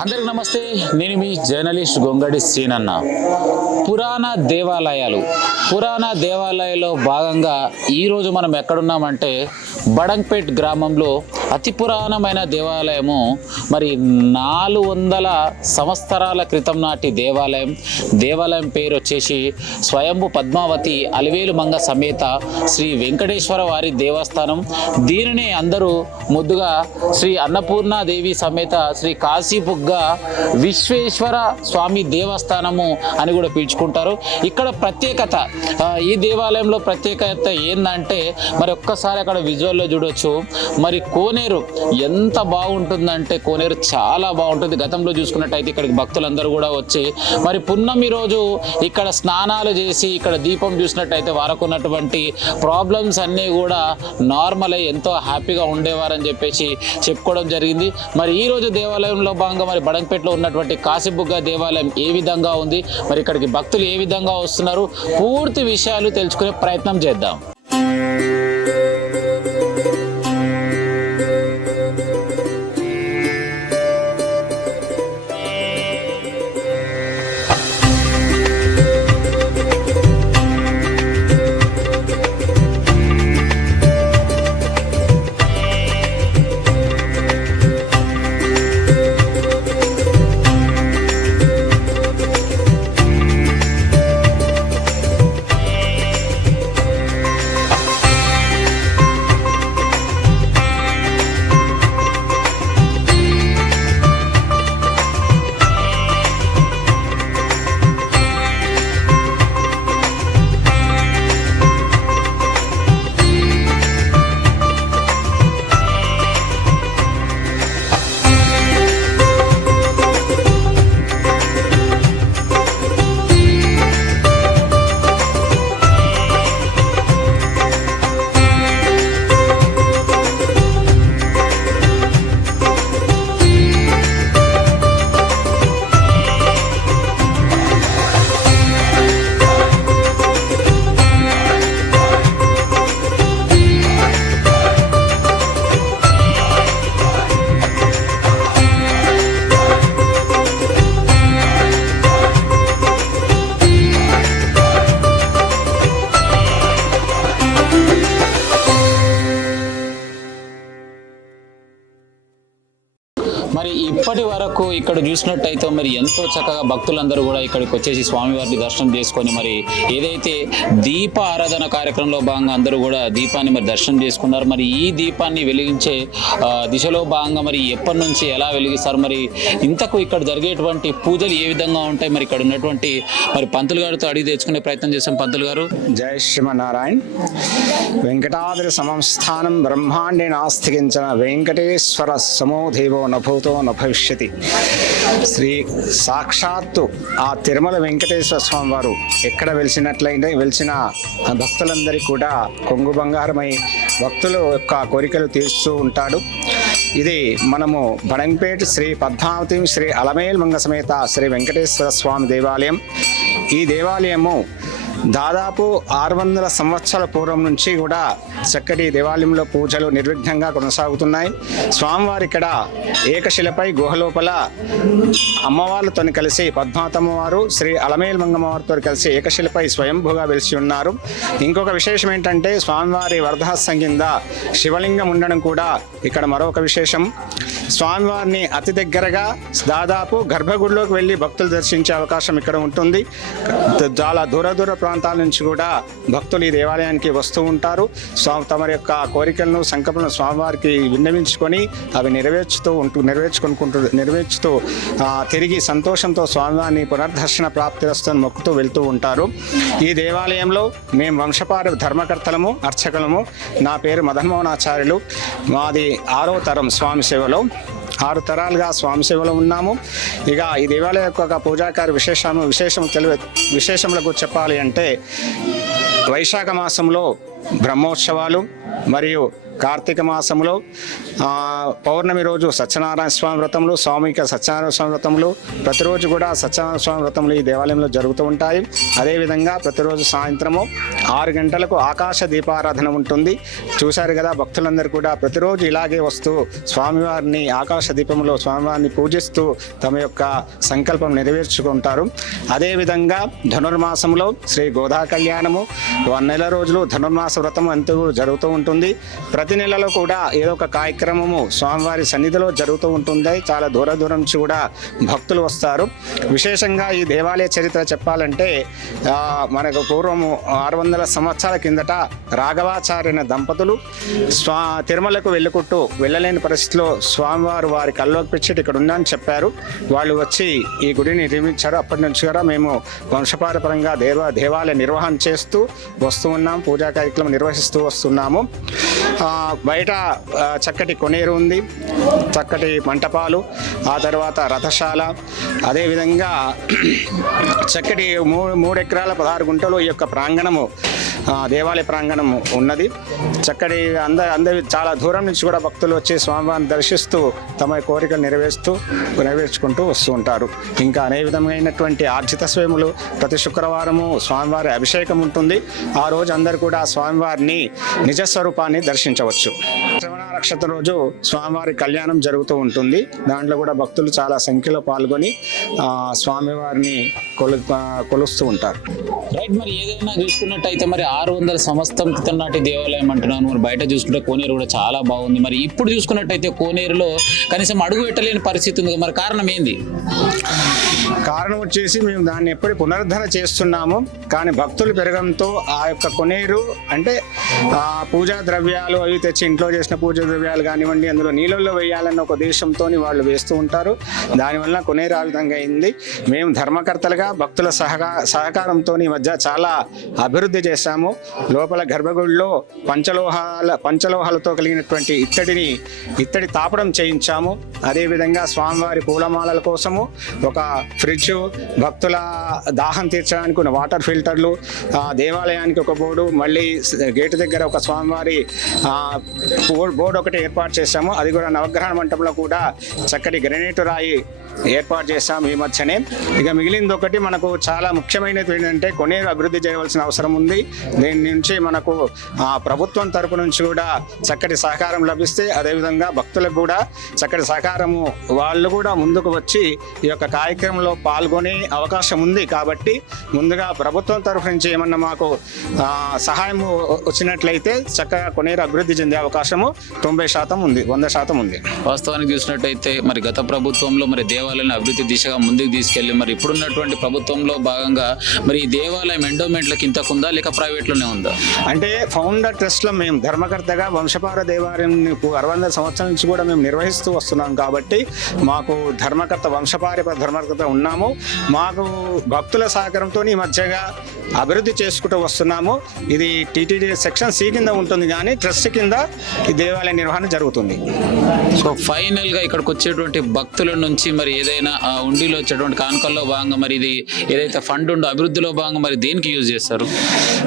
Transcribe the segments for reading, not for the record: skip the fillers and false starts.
అందరికి నమస్తే. నేను మీ జర్నలిస్ట్ గొంగడి సీనన్న. పురాణ దేవాలయాల్లో భాగంగా ఈరోజు మనం ఎక్కడున్నామంటే బడంగ్పేట్ గ్రామంలో అతి పురాణమైన దేవాలయము. మరి 400 సంవత్సరాల క్రితం నాటి దేవాలయం పేరు వచ్చేసి స్వయంభు పద్మావతి అలివేలు మంగ సమేత శ్రీ వెంకటేశ్వర వారి దేవస్థానం. దీనిని అందరూ ముద్దుగా శ్రీ అన్నపూర్ణాదేవి సమేత శ్రీ కాశీబుగ్గ విశ్వేశ్వర స్వామి దేవస్థానము అని కూడా పిలుచుకుంటారు. ఇక్కడ ప్రత్యేకత, ఈ దేవాలయంలో ప్రత్యేకత ఏంటంటే మరి ఒక్కసారి అక్కడ విజువల్లో చూడొచ్చు. మరి కోనేరు ఎంత బాగుంటుందంటే కోనేరు చాలా బాగుంటుంది. గతంలో చూసుకున్నట్టయితే ఇక్కడికి భక్తులందరూ కూడా వచ్చి మరి పున్నమి రోజు ఇక్కడ స్నానాలు చేసి ఇక్కడ దీపం చూసినట్టయితే వారికి ఉన్నటువంటి ప్రాబ్లమ్స్ అన్నీ కూడా నార్మల్ అయ్యి ఎంతో హ్యాపీగా ఉండేవారని చెప్పేసి చెప్పుకోవడం జరిగింది. మరి ఈరోజు దేవాలయంలో భాగంగా మరి బడంగ్పేటలో ఉన్నటువంటి కాశీబుగ్గ దేవాలయం ఏ విధంగా ఉంది, మరి ఇక్కడికి భక్తులు ఏ విధంగా వస్తున్నారు, పూర్తి విషయాలు తెలుసుకునే ప్రయత్నం చేద్దాం. మరి ఇప్పటి వరకు ఇక్కడ చూసినట్టయితే మరి ఎంతో చక్కగా భక్తులందరూ కూడా ఇక్కడికి వచ్చేసి స్వామివారిని దర్శనం చేసుకొని మరి ఏదైతే దీప ఆరాధన కార్యక్రమంలో భాగంగా అందరూ కూడా దీపాన్ని మరి దర్శనం చేసుకున్నారు. మరి ఈ దీపాన్ని వెలిగించే దిశలో భాగంగా మరి ఎప్పటి నుంచి ఎలా వెలిగిస్తారు, మరి ఇంతకు ఇక్కడ జరిగేటువంటి పూజలు ఏ విధంగా ఉంటాయి, మరి ఇక్కడ ఉన్నటువంటి మరి పంతులు గారితో అడిగి తెచ్చుకునే ప్రయత్నం చేస్తాం. పంతులు గారు, జై శ్రీమన్నారాయణ. వెంకటాద్రి సంస్థానం బ్రహ్మాండే నాస్తికించిన వెంకటేశ్వర సమోదేవో నభూతో భవిష్యతి. శ్రీ సాక్షాత్తు ఆ తిరుమల వెంకటేశ్వర స్వామి వారు ఎక్కడ వెలిసిన భక్తులందరికీ కూడా కొంగు బంగారమై భక్తుల యొక్క కోరికలు తీరుస్తూ ఉంటాడు. ఇది మనము బడంగ్పేట్ శ్రీ పద్మావతి శ్రీ అలమేలు మంగ సమేత శ్రీ వెంకటేశ్వర స్వామి దేవాలయం. ఈ దేవాలయము దాదాపు 600 సంవత్సరాల పూర్వం నుంచి కూడా చక్కటి దేవాలయంలో పూజలు నిర్విఘ్నంగా కొనసాగుతున్నాయి. స్వామివారి ఇక్కడ ఏకశిలపై గుహలోపల అమ్మవార్లతో కలిసి పద్మావతమ్మవారు శ్రీ అలమేలు మంగమ్మవారితో కలిసి ఏకశిలపై స్వయంభూగా వెలిసి ఉన్నారు. ఇంకొక విశేషం ఏంటంటే స్వామివారి వరదహస్తం కింద శివలింగం ఉండడం కూడా ఇక్కడ మరొక విశేషం. స్వామివారిని అతి దగ్గరగా దాదాపు గర్భగుడిలోకి వెళ్ళి భక్తులు దర్శించే అవకాశం ఇక్కడ ఉంటుంది. చాలా దూర ప్రాంతాల నుంచి కూడా భక్తులు ఈ దేవాలయానికి వస్తూ ఉంటారు. తమ యొక్క కోరికలను సంకల్పలను స్వామివారికి విన్నవించుకొని అవి నెరవేర్చుతూ తిరిగి సంతోషంతో స్వామివారిని పునర్దర్శన ప్రాప్తి వస్తుందని మొక్కుతూ వెళ్తూ ఉంటారు. ఈ దేవాలయంలో మేము వంశపార ధర్మకర్తలము, అర్చకులము. నా పేరు మదన్మోహనాచార్యులు. మాది 6వ తరం స్వామి సేవలో, 6 తరాలుగా స్వామి సేవలో ఉన్నాము. ఇక ఈ దేవాలయం యొక్క పూజాకారి విశేషములకు చెప్పాలి అంటే వైశాఖ మాసంలో బ్రహ్మోత్సవాలు మరియు కార్తీక మాసంలో పౌర్ణమి రోజు సత్యనారాయణ స్వామి వ్రతములు, సామూహిక సత్యనారాయణ స్వామి వ్రతములు, ప్రతిరోజు కూడా సత్యనారాయణ స్వామి వ్రతములు ఈ దేవాలయంలో జరుగుతూ ఉంటాయి. అదేవిధంగా ప్రతిరోజు సాయంత్రము 6 గంటలకు ఆకాశ దీపారాధన ఉంటుంది. చూశారు కదా, భక్తులందరూ కూడా ప్రతిరోజు ఇలాగే వస్తూ స్వామివారిని ఆకాశ దీపంలో స్వామివారిని పూజిస్తూ తమ యొక్క సంకల్పం నెరవేర్చుకుంటారు. అదేవిధంగా ధనుర్మాసంలో శ్రీ గోదా కళ్యాణము 1 నెల రోజులు ధనుర్మాస వ్రతం అంటూ జరుగుతూ ఉంటుంది. ప్రతి నెలలో కూడా ఏదో ఒక కార్యక్రమము స్వామివారి సన్నిధిలో జరుగుతూ ఉంటుంది. చాలా దూర దూరం నుంచి కూడా భక్తులు వస్తారు. విశేషంగా ఈ దేవాలయ చరిత్ర చెప్పాలంటే మనకు పూర్వము 600 సంవత్సరాల కిందట రాఘవాచార్య దంపతులు తిరుమలకు వెళ్ళలేని పరిస్థితిలో స్వామివారు వారి కల్లోకి పిచ్చి ఇక్కడ ఉందని చెప్పారు. వాళ్ళు వచ్చి ఈ గుడిని నిర్మించారు. అప్పటి నుంచి కూడా మేము వంశపారపరంగా దేవాలయ నిర్వహణ చేస్తూ వస్తూ ఉన్నాం. పూజా కార్యక్రమం నిర్వహిస్తూ వస్తున్నాము. బయట చక్కటి కొనేరు ఉంది, చక్కటి మంటపాలు, ఆ తర్వాత రథశాల, అదేవిధంగా చక్కటి 3 ఎకరాల 16 గుంటలు ఈ యొక్క ప్రాంగణము దేవాలయ ప్రాంగణం ఉన్నది. చక్కటి అందరి చాలా దూరం నుంచి కూడా భక్తులు వచ్చి స్వామివారిని దర్శిస్తూ తమ కోరికలు నెరవేర్చుకుంటూ వస్తూ ఉంటారు. ఇంకా అనే విధమైనటువంటి ఆర్జిత స్వయములు ప్రతి శుక్రవారము స్వామివారి అభిషేకం ఉంటుంది. ఆ రోజు అందరూ కూడా స్వామివారిని నిజస్వరూపాన్ని దర్శించవచ్చు. శ్రవణ నక్షత్రం రోజు స్వామివారి కళ్యాణం జరుగుతూ ఉంటుంది. దాంట్లో కూడా భక్తులు చాలా సంఖ్యలో పాల్గొని స్వామివారిని కొలుస్తూ ఉంటారు. రైట్, మరి ఏదైనా చూసుకున్నట్టయితే మరి 600 సంవత్సరం క్రితం నాటి దేవాలయం అంటున్నాను. మరి బయట చూసుకుంటే కోనేరు కూడా చాలా బాగుంది. మరి ఇప్పుడు చూసుకున్నట్టయితే కోనేరులో కనీసం అడుగు పెట్టలేని పరిస్థితి ఉంది. మరి కారణం ఏంది? కారణం వచ్చేసి మేము దాన్ని ఎప్పుడు పునరుద్ధరణ చేస్తున్నాము. కానీ భక్తులు పెరగడంతో ఆ యొక్క కొనేరు అంటే పూజా ద్రవ్యాలు అవి తెచ్చి ఇంట్లో చేసిన పూజా ద్రవ్యాలు కానివ్వండి, అందులో నీళ్ళల్లో వేయాలన్న ఒక ఉద్దేశంతో వాళ్ళు వేస్తూ ఉంటారు. దానివల్ల కొనేరు ఆ విధంగా అయింది. మేము ధర్మకర్తలుగా భక్తుల సహకారంతో ఈ మధ్య చాలా అభివృద్ధి చేశాము. లోపల గర్భగుడిలో పంచలోహాలతో కలిగినటువంటి ఇత్తడి తాపడం చేయించాము. అదేవిధంగా స్వామివారి పూలమాలల కోసము ఒక ఫ్రిడ్జ్, భక్తుల దాహం తీర్చడానికి ఉన్న వాటర్ ఫిల్టర్లు, దేవాలయానికి ఒక బోర్డు, మళ్ళీ గేటు దగ్గర ఒక స్వామివారి బోర్డు ఒకటి ఏర్పాటు చేశాము. అది కూడా నవగ్రహణ మంటపంలో కూడా చక్కటి గ్రనైట్ రాయి ఏర్పాటు చేశాము ఈ మధ్యనే. ఇక మిగిలింది ఒకటి మనకు చాలా ముఖ్యమైనది ఏంటంటే కొనేరు అభివృద్ధి చేయవలసిన అవసరం ఉంది. దీని నుంచి మనకు ప్రభుత్వం తరపు నుంచి కూడా చక్కటి సహకారం లభిస్తే, అదేవిధంగా భక్తులకు కూడా చక్కటి సహకారము వాళ్ళు కూడా ముందుకు వచ్చి ఈ యొక్క కార్యక్రమంలో పాల్గొనే అవకాశం ఉంది. కాబట్టి ముందుగా ప్రభుత్వం తరఫు నుంచి ఏమన్నా మాకు సహాయం వచ్చినట్లయితే చక్కగా కొనేరు అభివృద్ధి చెందే అవకాశము 90% ఉంది, 100% ఉంది. వాస్తవానికి చూసినట్టయితే మరి గత ప్రభుత్వంలో మరి దేవాలయాన్ని అభివృద్ధి దిశగా ముందుకు తీసుకెళ్లి మరి ఇప్పుడున్నటువంటి ప్రభుత్వంలో భాగంగా మరి ఈ దేవాలయం ఎండోమెంట్లకు ఇంతకుందా లేక ప్రైవేట్లోనే ఉందా? అంటే ఫౌండర్ ట్రస్ట్లో మేము ధర్మకర్తగా వంశపార దేవాలయం 600 సంవత్సరాల నుంచి కూడా మేము నిర్వహిస్తూ వస్తున్నాం. కాబట్టి మాకు వంశపార ధర్మకర్త ఉన్నాము. మాకు భక్తుల సహకారంతో ఈ మధ్యగా అభివృద్ధి చేసుకుంటూ వస్తున్నాము. ఇది టీటీడీ సెక్షన్ C కింద ఉంటుంది, కానీ ట్రస్ట్ కింద ఈ దేవాలయ నిర్వహణ జరుగుతుంది. సో ఫైనల్ గా ఇక్కడికి వచ్చేటువంటి భక్తుల నుంచి మరి ఏదైనా ఉండిలో వచ్చేటువంటి కానుకల్లో భాగంగా మరి ఇది ఏదైతే ఫండ్ ఉందో అభివృద్ధిలో భాగంగా మరి దేనికి యూజ్ చేస్తారు?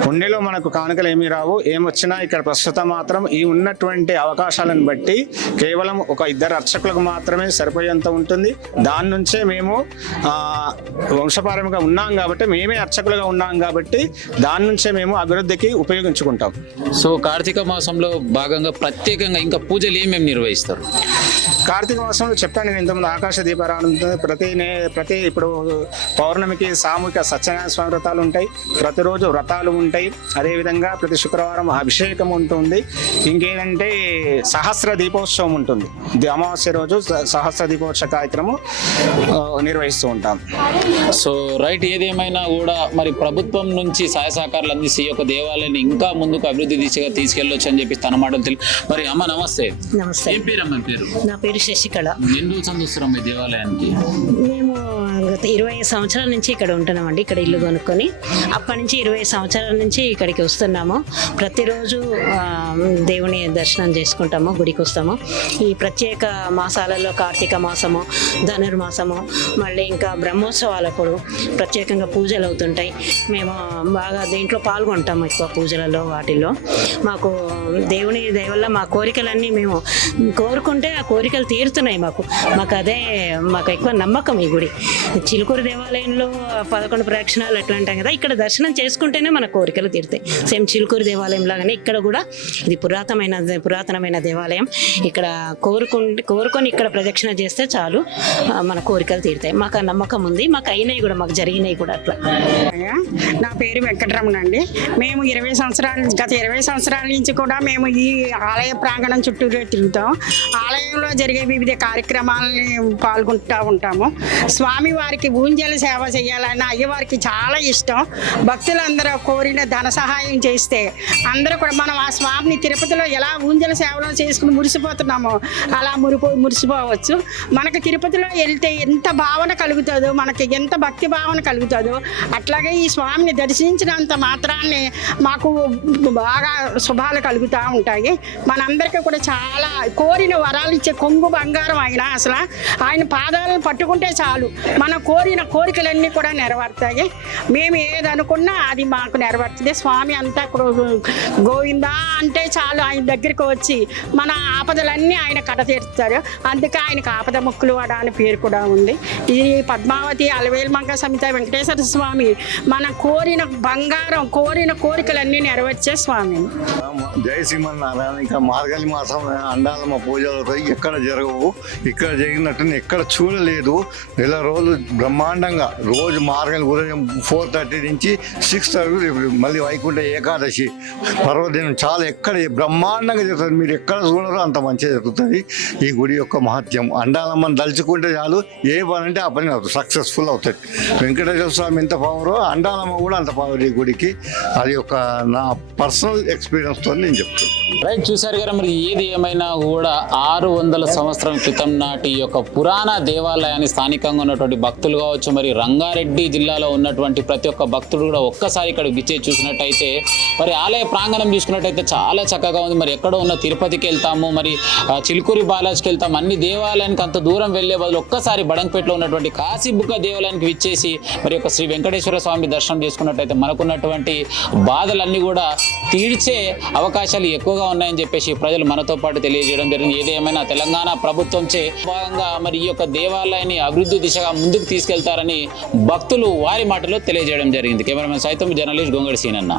ఉండిలో మనకు కానుకలు ఏమీ రావు. ఏమొచ్చినా ఇక్కడ ప్రస్తుతం మాత్రం ఈ ఉన్నటువంటి అవకాశాలను బట్టి కేవలం ఒక 2 అర్చకులకు మాత్రమే సరిపోయేంత ఉంటుంది. దాని నుంచే మేము వంశపారంగా ఉన్నాం కాబట్టి, మేమే అర్చకులుగా ఉన్నాం కాబట్టి దాని నుంచే మేము అభివృద్ధికి ఉపయోగించుకుంటాం. సో కార్తీక మాసంలో భాగంగా ప్రత్యేకంగా ఇంకా పూజలు ఏమేమి నిర్వహిస్తారు? కార్తీక మాసంలో చెప్పాను నేను ఇంతకుముందు, ఆకాశ దీపారాధన ప్రతి ఇప్పుడు పౌర్ణమికి సామూహిక సత్యనారాయణ స్వామి వ్రతాలు ఉంటాయి, ప్రతిరోజు వ్రతాలు ఉంటాయి. అదేవిధంగా ప్రతి శుక్రవారం అభిషేకం ఉంటుంది. ఇంకేంటంటే సహస్ర దీపోత్సవం ఉంటుంది. అమావాస్య రోజు సహస్ర దీపోత్సవ కార్యక్రమం నిర్వహిస్తూ ఉంటాం. సో రైట్, ఏదేమైనా కూడా మరి ప్రభుత్వం నుంచి సహాయ సహకారాలు అందిస్తే ఈ యొక్క దేవాలయాన్ని ఇంకా ముందుకు అభివృద్ధి దిశగా తీసుకెళ్ళొచ్చు అని చెప్పి తన మాటలు తెలియదు. మరి అమ్మ నమస్తే. నమస్తే. ఏం పేరు అమ్మ? పేరు నా పేరు శశికళ. ఎన్ని రోజులు చూస్తున్నాం ఈ దేవాలయానికి? మేము గత 20 సంవత్సరాల నుంచి ఇక్కడ ఉంటున్నామండి. ఇక్కడ ఇల్లు కొనుక్కొని అప్పటి నుంచి 20 సంవత్సరాల నుంచి ఇక్కడికి వస్తున్నాము. ప్రతిరోజు దేవుని దర్శనం చేసుకుంటాము, గుడికి వస్తాము. ఈ ప్రత్యేక మాసాలలో కార్తీక మాసము, ధనుర్మాసము, మళ్ళీ ఇంకా బ్రహ్మోత్సవాలప్పుడు ప్రత్యేకంగా పూజలు అవుతుంటాయి. మేము బాగా దీంట్లో పాల్గొంటాము, ఎక్కువ పూజలలో వాటిల్లో. మాకు దేవుని దయ వల్ల మా కోరికలన్నీ మేము కోరుకుంటే ఆ కోరికలు తీరుతున్నాయి. మాకు అదే మాకు ఎక్కువ నమ్మకం. ఈ గుడి చిలుకూరు దేవాలయంలో 11 ప్రదక్షిణాలు ఎట్లా అంటాం కదా, ఇక్కడ దర్శనం చేసుకుంటేనే మన కోరికలు తీరుతాయి. సేమ్ చిలుకూరు దేవాలయం లాగానే ఇక్కడ కూడా ఇది పురాతనమైన దేవాలయం. ఇక్కడ కోరుకొని ఇక్కడ ప్రదక్షిణ చేస్తే చాలు మన కోరికలు తీరుతాయి. మాకు ఆ నమ్మకం ఉంది. మాకు అయినవి కూడా, మాకు జరిగినవి కూడా అట్లా. నా పేరు వెంకటరమణ అండి. మేము గత 20 సంవత్సరాల నుంచి కూడా మేము ఈ ఆలయ ప్రాంగణం చుట్టూరే తిరుగుతాం. ఆలయంలో జరిగే వివిధ కార్యక్రమాలని పాల్గొంటూ ఉంటాము. స్వామి వారికి ఊంజల సేవ చేయాలని అయ్యవారికి చాలా ఇష్టం. భక్తులందరూ కోరిన ధన సహాయం చేస్తే అందరూ కూడా మనం ఆ స్వామిని తిరుపతిలో ఎలా ఊంజల సేవలో చేసుకుని మురిసిపోతున్నామో అలా మురిసిపోవచ్చు. మనకు తిరుపతిలో వెళ్తే ఎంత భావన కలుగుతుందో, మనకి ఎంత భక్తి భావన కలుగుతుందో, అట్లాగే ఈ స్వామిని దర్శించినంత మాత్రాన్ని మాకు బాగా శుభాలు కలుగుతూ ఉంటాయి. మనందరికీ కూడా చాలా కోరిన వరాలు ఇచ్చే కొంగు బంగారం ఆయన. అసలు ఆయన పాదాలను పట్టుకుంటే చాలు మన కోరిన కోరికలన్నీ కూడా నెరవేరుతాయి. మేము ఏదనుకున్నా అది మాకు నెరవేరుతుంది. స్వామి అంతా గోవిందా అంటే చాలు ఆయన దగ్గరికి వచ్చి మన ఆపదలన్నీ ఆయన కడతీరుతారు. అందుకే ఆయనకు ఆపద ముక్కులు వాడ అని పేరు కూడా ఉంది. ఇది పద్మావతి అలవేల్మంగ సమిత వెంకటేశ్వర స్వామి మన కోరిన బంగారం, కోరిన కోరికలన్నీ నెరవేర్చే స్వామి. జై శ్రీమన్నారాయణ. ఇంకా మార్గలి మాసం అండాలమ్మ పూజలు ఎక్కడ జరగవు. ఇక్కడ జరిగినట్టు ఎక్కడ చూడలేదు. నెల రోజులు బ్రహ్మాండంగా రోజు మార్గలి ఉదయం 4:30 నుంచి 6:30 మళ్ళీ వైకుంఠ ఏకాదశి పర్వదినం చాలా ఎక్కడ బ్రహ్మాండంగా జరుగుతుంది. మీరు ఎక్కడ చూడరో అంత మంచిగా జరుగుతుంది. ఈ గుడి యొక్క మహత్యం అండాలమ్మని దలుచుకుంటే చాలు, ఏ పని అంటే ఆ పని సక్సెస్ఫుల్ అవుతుంది. వెంకటేశ్వర స్వామి ఎంత పవరో అండాలమ్మ కూడా అంత పవర్ ఈ గుడికి. అది ఒక నా పర్సనల్ ఎక్స్పీరియన్స్తో నేను చెప్తాను. రైట్, చూశారు కదా. మరి ఏది ఏమైనా కూడా 600 సంవత్సరం క్రితం నాటి యొక్క పురాణ దేవాలయాన్ని స్థానికంగా ఉన్నటువంటి భక్తులు కావచ్చు, మరి రంగారెడ్డి జిల్లాలో ఉన్నటువంటి ప్రతి ఒక్క భక్తుడు కూడా ఒక్కసారి ఇక్కడ విచ్చేసి చూసినట్టయితే, మరి ఆలయ ప్రాంగణం చూసుకున్నట్టయితే చాలా చక్కగా ఉంది. మరి ఎక్కడో ఉన్న తిరుపతికి వెళ్తాము, మరి చిలుకూరి బాలాజీకి వెళ్తాము, అన్ని దేవాలయానికి అంత దూరం వెళ్లే బదులు ఒక్కసారి బడంగపేటలో ఉన్నటువంటి కాశీబుగ్గ దేవాలయానికి విచ్చేసి మరి ఒక శ్రీ వెంకటేశ్వర స్వామి దర్శనం చేసుకున్నట్టయితే మనకున్నటువంటి బాధలన్నీ కూడా తీర్చే అవకాశాలు ఎక్కువగా ఉన్నాయని చెప్పేసి ప్రజలు మనతో పాటు తెలియజేయడం జరిగింది. ఏదేమైనా తెలంగాణ ప్రభుత్వంచే భాగంగా మరి ఈ యొక్క దేవాలయాన్ని అభివృద్ధి దిశగా ముందుకు తీసుకెళ్తారని భక్తులు వారి మాటలో తెలియజేయడం జరిగింది. కెమెరామెన్ సైతం, జర్నలిస్ట్ గొంగడి సీనన్న.